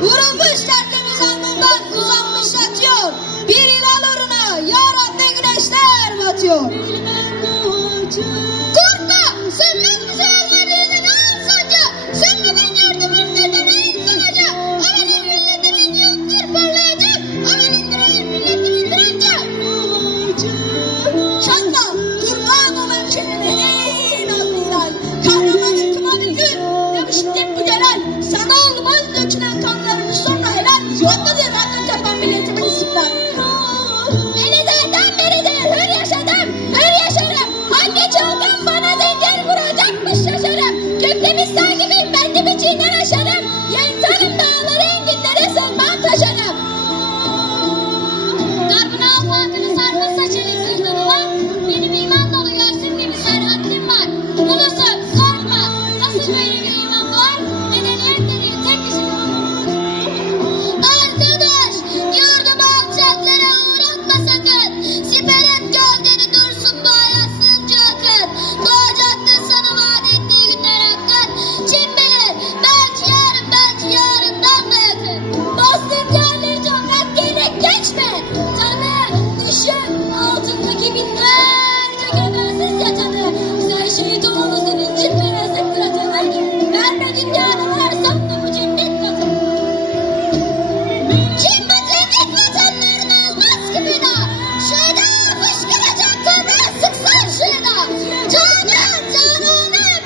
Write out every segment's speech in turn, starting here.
Vurulmuş tertemiz alnından uzanmış yatıyor. Bir hilal uğruna yarabbi güneşler batıyor. Korkma, sönmez mi seherlerin al sancı? Sönmeden yurdumuzda demeyin sanacı. Aman milletimin yıldızı parlayacak. Aman indirelim milletimin direnci. Çatla, kurban olan çeneni ey nazlı hilal. Kahraman hükümanı gün, demiştim bu celal. Sana olmaz dökülen kanlarımız sonra helal. Yoktadır anne tapan milletimin isimler. Beni zaten beridir hür yaşadım, hür yaşarım. Hangi çılgın bana zincir vuracakmış şaşarım. Köklemiş sahibiyim ben de biçinden aşarım. Yensalım dağları enginlere sığmam taşarım. Darbına afakını sarmışsa çelik zırhlarıma. Benim iman dolu göğsüm gibi serhatlim var. Ulusun sorma nasıl böyle bir iman var. Medeniyet dediğin tek kişi. Arkadaş yurdumu alçaklara uğratma sakın. Siper et gövdeni dursun bu hayatsızca akın. Doğacaktır sana vaat ettiği günler hakkın. Kim bilir belki yarından da yakın. Bastığın yerleri toprak diyerek geçme. Tanrı düşün altındaki binlerce gebersiz yatanı. Sen şehit olmasın incir perezlik kratanı. Verme dünyanın her saplı bu cennet vatanı. Kim bu cennet vatanlarını almaz ki feda? Şurada fışkıracak toprağa sıksan şurada. Canana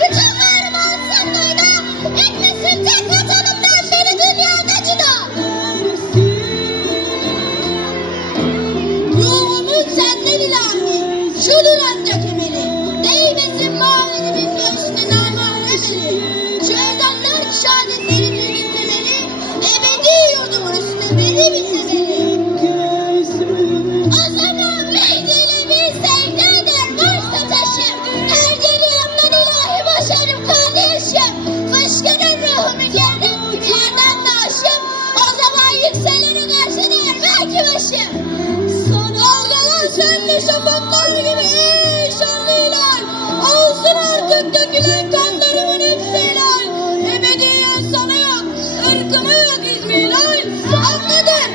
bütün varım olsun duyda. Etmesin tek vatanımdan beni dünyada cüda. Ruhumuz senden ilahi, şudur ancak emeli. Değmesin mavilimin göğsüne namahremeli. Şu ezanlar ki şehadetleri büyütmemeli. Ebedi yurdumun üstüne beni bilmemeli. O zaman meydiyle bir sevdedir varsa taşım. Erceliyimden ilahi başarım kardeşim. Fışkırır ruhumu geldim gibi yerden de aşım. O zaman yükselenin karşılar belki başım. Dalgalar sönmüş şafaklar gibi ey şanlı hilal. Olsun artık dökülen kanlarımın hepsi helal. Ebediyen sana yok, ırkıma yok İzmir hilal. Anladım,